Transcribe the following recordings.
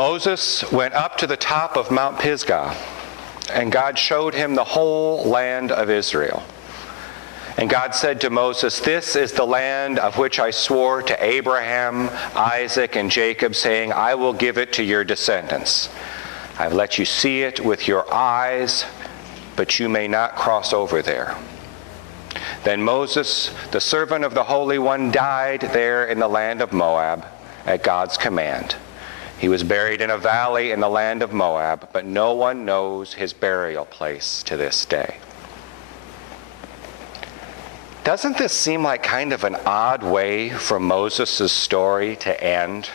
Moses went up to the top of Mount Pisgah, and God showed him the whole land of Israel. And God said to Moses, "This is the land of which I swore to Abraham, Isaac, and Jacob, saying, I will give it to your descendants. I've let you see it with your eyes, but you may not cross over there." Then Moses, the servant of the Holy One, died there in the land of Moab at God's command. He was buried in a valley in the land of Moab, but no one knows his burial place to this day. Doesn't this seem like kind of an odd way for Moses' story to end?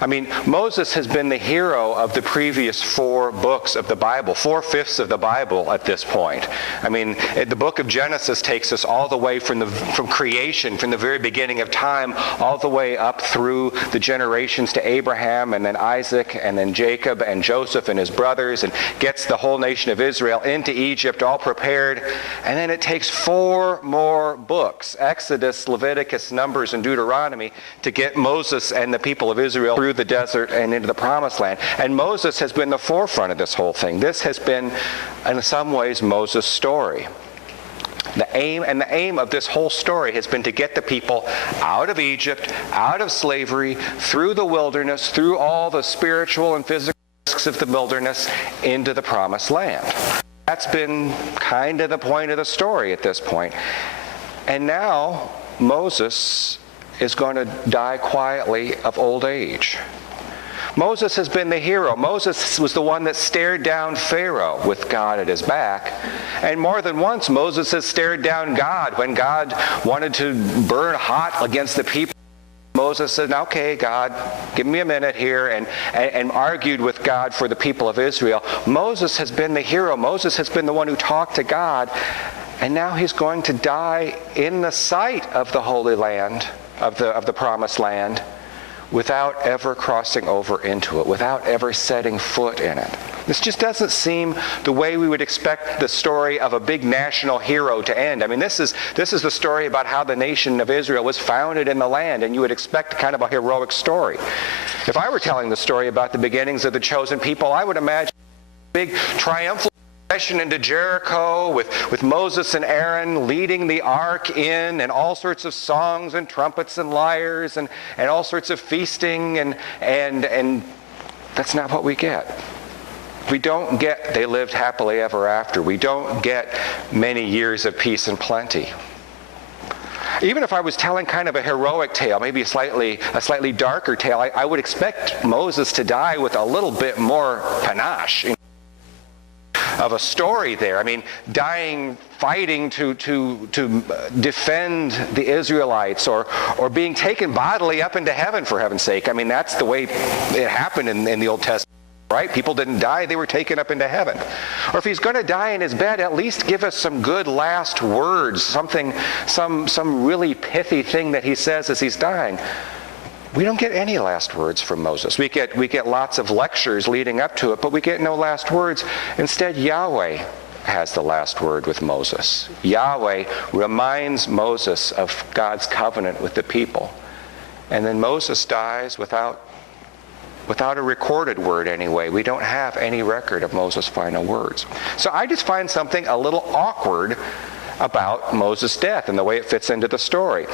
I mean, Moses has been the hero of the previous 4 books of the Bible, 4/5 of the Bible at this point. I mean, the book of Genesis takes us all the way from creation, from the very beginning of time, all the way up through the generations to Abraham, and then Isaac, and then Jacob, and Joseph and his brothers, and gets the whole nation of Israel into Egypt, all prepared. And then it takes 4 more books, Exodus, Leviticus, Numbers, and Deuteronomy, to get Moses and the people of Israel through the desert and into the promised land. And Moses has been the forefront of this whole thing. This has been, in some ways, Moses' story. The aim of this whole story has been to get the people out of Egypt, out of slavery, through the wilderness, through all the spiritual and physical risks of the wilderness, into the promised land. That's been kind of the point of the story at this point. And now Moses is going to die quietly of old age. Moses has been the hero. Moses was the one that stared down Pharaoh with God at his back. And more than once, Moses has stared down God when God wanted to burn hot against the people. Moses said, "Okay, God, give me a minute here," and argued with God for the people of Israel. Moses has been the hero. Moses has been the one who talked to God. And now he's going to die in the sight of the Holy Land, of the promised land, without ever crossing over into it, without ever setting foot in it. This just doesn't seem the way we would expect the story of a big national hero to end. I mean, this is the story about how the nation of Israel was founded in the land, and you would expect kind of a heroic story. If I were telling the story about the beginnings of the chosen people, I would imagine a big triumphal procession into Jericho with Moses and Aaron leading the ark in, and all sorts of songs and trumpets and lyres and all sorts of feasting, and that's not what we get. We don't get "they lived happily ever after." We don't get many years of peace and plenty. Even if I was telling kind of a heroic tale, maybe a slightly darker tale, I would expect Moses to die with a little bit more panache of a story there. I mean, dying fighting to defend the Israelites, or being taken bodily up into heaven, for heaven's sake. I mean, that's the way it happened in the Old Testament, right? People didn't die, they were taken up into heaven. Or if he's going to die in his bed, at least give us some good last words, some really pithy thing that he says as he's dying. We don't get any last words from Moses. We get lots of lectures leading up to it, but we get no last words. Instead, Yahweh has the last word with Moses. Yahweh reminds Moses of God's covenant with the people. And then Moses dies without a recorded word anyway. We don't have any record of Moses' final words. So I just find something a little awkward about Moses' death and the way it fits into the story.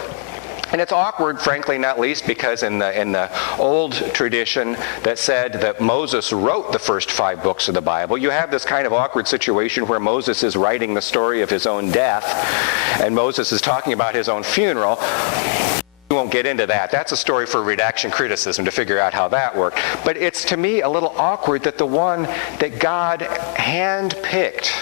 And it's awkward, frankly, not least because in the old tradition that said that Moses wrote the first 5 books of the Bible, you have this kind of awkward situation where Moses is writing the story of his own death, and Moses is talking about his own funeral. We won't get into that. That's a story for redaction criticism to figure out how that worked. But it's, to me, a little awkward that the one that God handpicked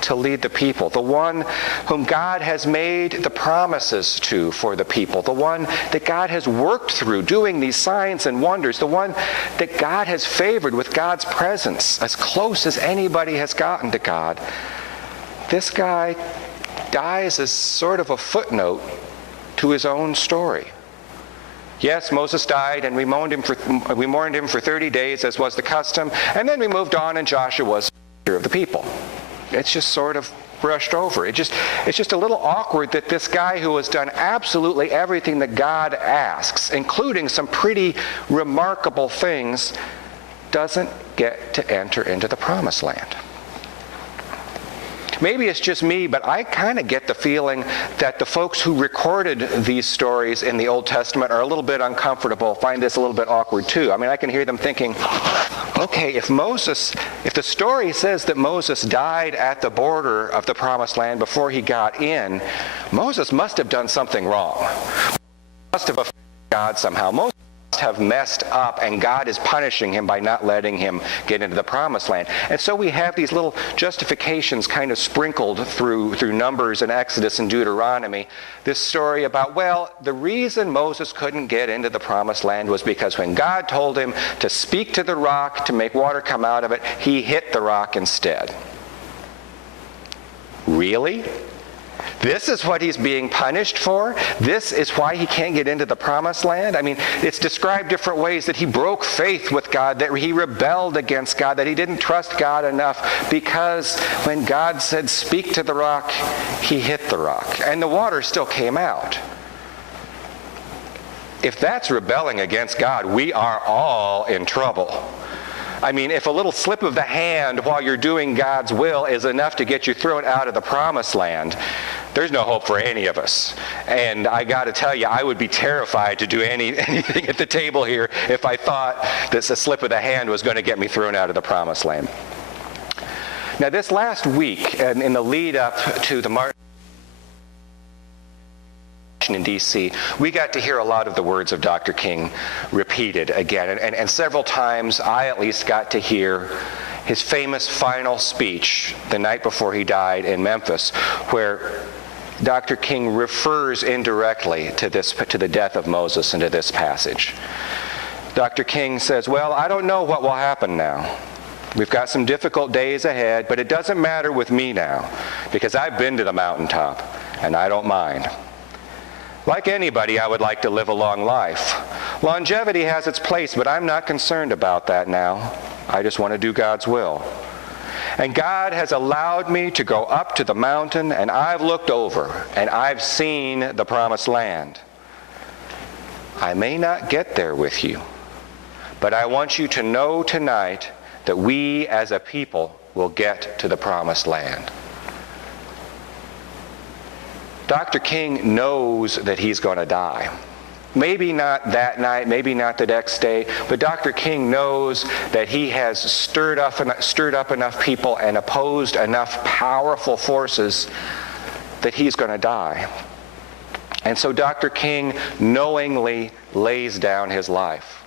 to lead the people, the one whom God has made the promises to for the people, the one that God has worked through doing these signs and wonders, the one that God has favored with God's presence as close as anybody has gotten to God, this guy dies as sort of a footnote to his own story. Yes, Moses died, and we mourned him for 30 days, as was the custom, and then we moved on, and Joshua was leader of the people. It's just sort of brushed over. It's just a little awkward that this guy who has done absolutely everything that God asks, including some pretty remarkable things, doesn't get to enter into the promised land. Maybe it's just me, but I kind of get the feeling that the folks who recorded these stories in the Old Testament are a little bit uncomfortable, find this a little bit awkward too. I mean, I can hear them thinking, okay, if the story says that Moses died at the border of the promised land before he got in, Moses must have done something wrong. Must have offended God somehow. Moses must have messed up, and God is punishing him by not letting him get into the promised land. And so we have these little justifications kind of sprinkled through Numbers and Exodus and Deuteronomy. This story about, well, the reason Moses couldn't get into the promised land was because when God told him to speak to the rock to make water come out of it, he hit the rock instead. Really? This is what he's being punished for? This is why he can't get into the promised land? I mean, it's described different ways that he broke faith with God, that he rebelled against God, that he didn't trust God enough because when God said, speak to the rock, he hit the rock. And the water still came out. If that's rebelling against God, we are all in trouble. I mean, if a little slip of the hand while you're doing God's will is enough to get you thrown out of the promised land, there's no hope for any of us. And I got to tell you, I would be terrified to do anything at the table here if I thought that a slip of the hand was going to get me thrown out of the promised land. Now, this last week, in the lead up to the March in D.C., we got to hear a lot of the words of Dr. King repeated again. And several times, I at least got to hear his famous final speech the night before he died in Memphis, where Dr. King refers indirectly to the death of Moses and to this passage. Dr. King says, well, I don't know what will happen now. We've got some difficult days ahead, but it doesn't matter with me now, because I've been to the mountaintop, and I don't mind. Like anybody, I would like to live a long life. Longevity has its place, but I'm not concerned about that now. I just want to do God's will. And God has allowed me to go up to the mountain, and I've looked over, and I've seen the promised land. I may not get there with you, but I want you to know tonight that we as a people will get to the promised land. Dr. King knows that he's going to die. Maybe not that night, maybe not the next day, but Dr. King knows that he has stirred up enough people and opposed enough powerful forces that he's going to die. And so Dr. King knowingly lays down his life.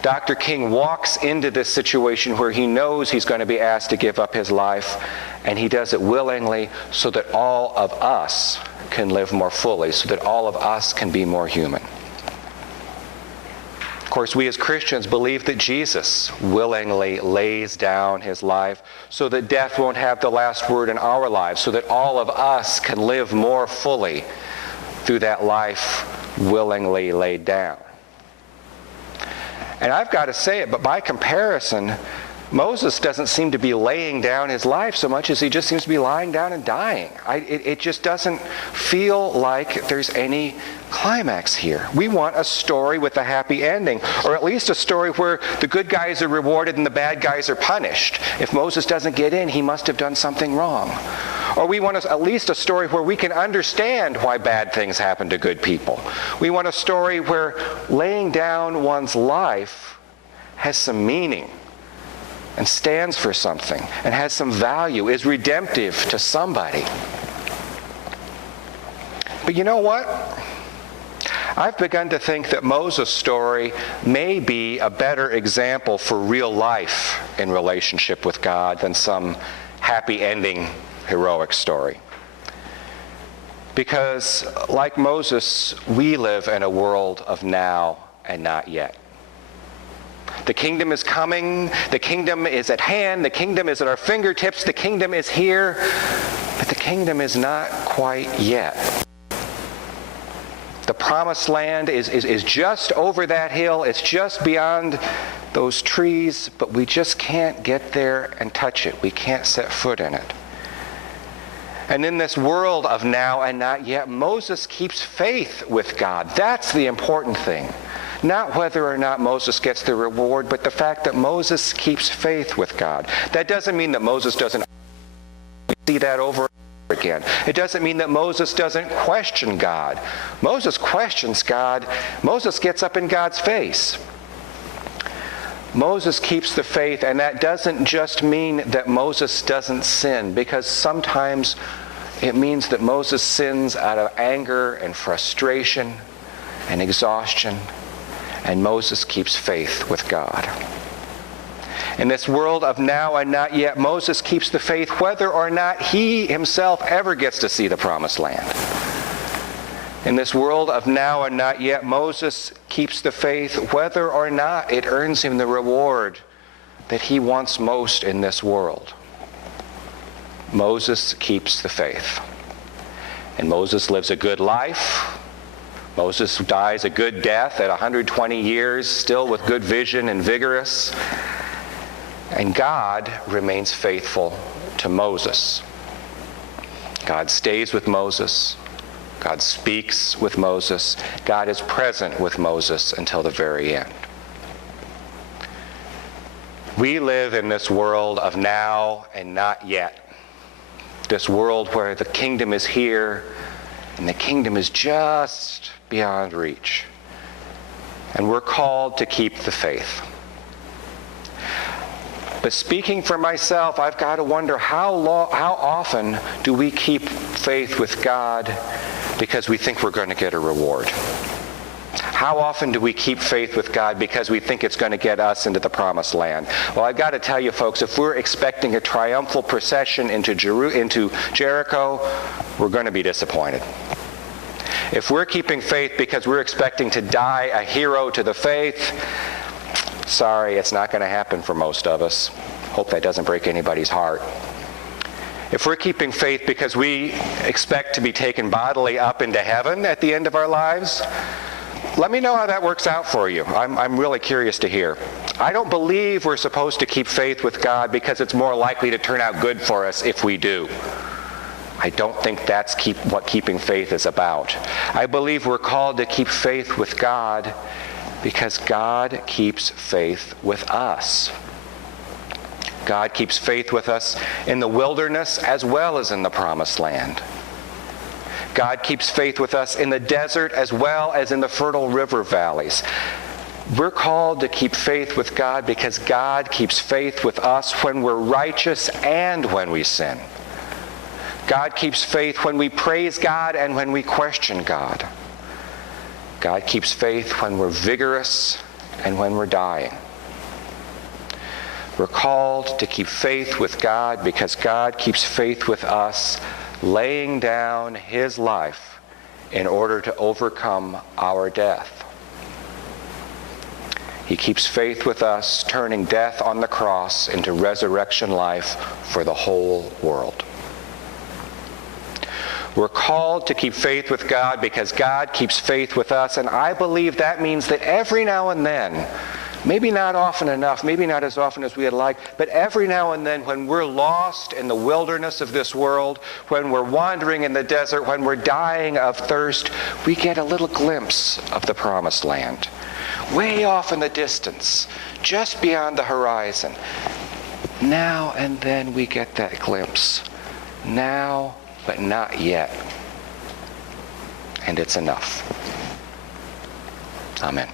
Dr. King walks into this situation where he knows he's going to be asked to give up his life, and he does it willingly so that all of us can live more fully, so that all of us can be more human. Of course, we as Christians believe that Jesus willingly lays down his life so that death won't have the last word in our lives, so that all of us can live more fully through that life willingly laid down. And I've got to say it, but by comparison, Moses doesn't seem to be laying down his life so much as he just seems to be lying down and dying. It just doesn't feel like there's any climax here. We want a story with a happy ending, or at least a story where the good guys are rewarded and the bad guys are punished. If Moses doesn't get in, he must have done something wrong. Or we want at least a story where we can understand why bad things happen to good people. We want a story where laying down one's life has some meaning and stands for something and has some value, is redemptive to somebody. But you know what? I've begun to think that Moses' story may be a better example for real life in relationship with God than some happy ending heroic story. Because like Moses, we live in a world of now and not yet. The kingdom is coming, the kingdom is at hand, the kingdom is at our fingertips, the kingdom is here, but the kingdom is not quite yet. The promised land is just over that hill, it's just beyond those trees, but we just can't get there and touch it. We can't set foot in it. And in this world of now and not yet, Moses keeps faith with God. That's the important thing. Not whether or not Moses gets the reward, but the fact that Moses keeps faith with God. That doesn't mean that Moses doesn't see that over again. It doesn't mean that Moses doesn't question God. Moses questions God. Moses gets up in God's face. Moses keeps the faith, and that doesn't just mean that Moses doesn't sin, because sometimes it means that Moses sins out of anger and frustration and exhaustion, and Moses keeps faith with God. In this world of now and not yet, Moses keeps the faith whether or not he himself ever gets to see the promised land. In this world of now and not yet, Moses keeps the faith whether or not it earns him the reward that he wants most in this world. Moses keeps the faith. And Moses lives a good life. Moses dies a good death at 120 years, still with good vision and vigorous. And God remains faithful to Moses. God stays with Moses. God speaks with Moses. God is present with Moses until the very end. We live in this world of now and not yet. This world where the kingdom is here and the kingdom is just beyond reach. And we're called to keep the faith. But speaking for myself, I've got to wonder how often do we keep faith with God because we think we're going to get a reward? How often do we keep faith with God because we think it's going to get us into the promised land? Well, I've got to tell you, folks, if we're expecting a triumphal procession into Jericho, we're going to be disappointed. If we're keeping faith because we're expecting to die a hero to the faith, sorry, it's not going to happen for most of us. Hope that doesn't break anybody's heart. If we're keeping faith because we expect to be taken bodily up into heaven at the end of our lives, let me know how that works out for you. I'm really curious to hear. I don't believe we're supposed to keep faith with God because it's more likely to turn out good for us if we do. I don't think that's what keeping faith is about. I believe we're called to keep faith with God because God keeps faith with us. God keeps faith with us in the wilderness as well as in the promised land. God keeps faith with us in the desert as well as in the fertile river valleys. We're called to keep faith with God because God keeps faith with us when we're righteous and when we sin. God keeps faith when we praise God and when we question God. God keeps faith when we're vigorous and when we're dying. We're called to keep faith with God because God keeps faith with us, laying down his life in order to overcome our death. He keeps faith with us, turning death on the cross into resurrection life for the whole world. We're called to keep faith with God because God keeps faith with us, and I believe that means that every now and then, maybe not often enough, maybe not as often as we'd like, but every now and then when we're lost in the wilderness of this world, when we're wandering in the desert, when we're dying of thirst, we get a little glimpse of the promised land. Way off in the distance, just beyond the horizon. Now and then we get that glimpse. Now, but not yet. And it's enough. Amen.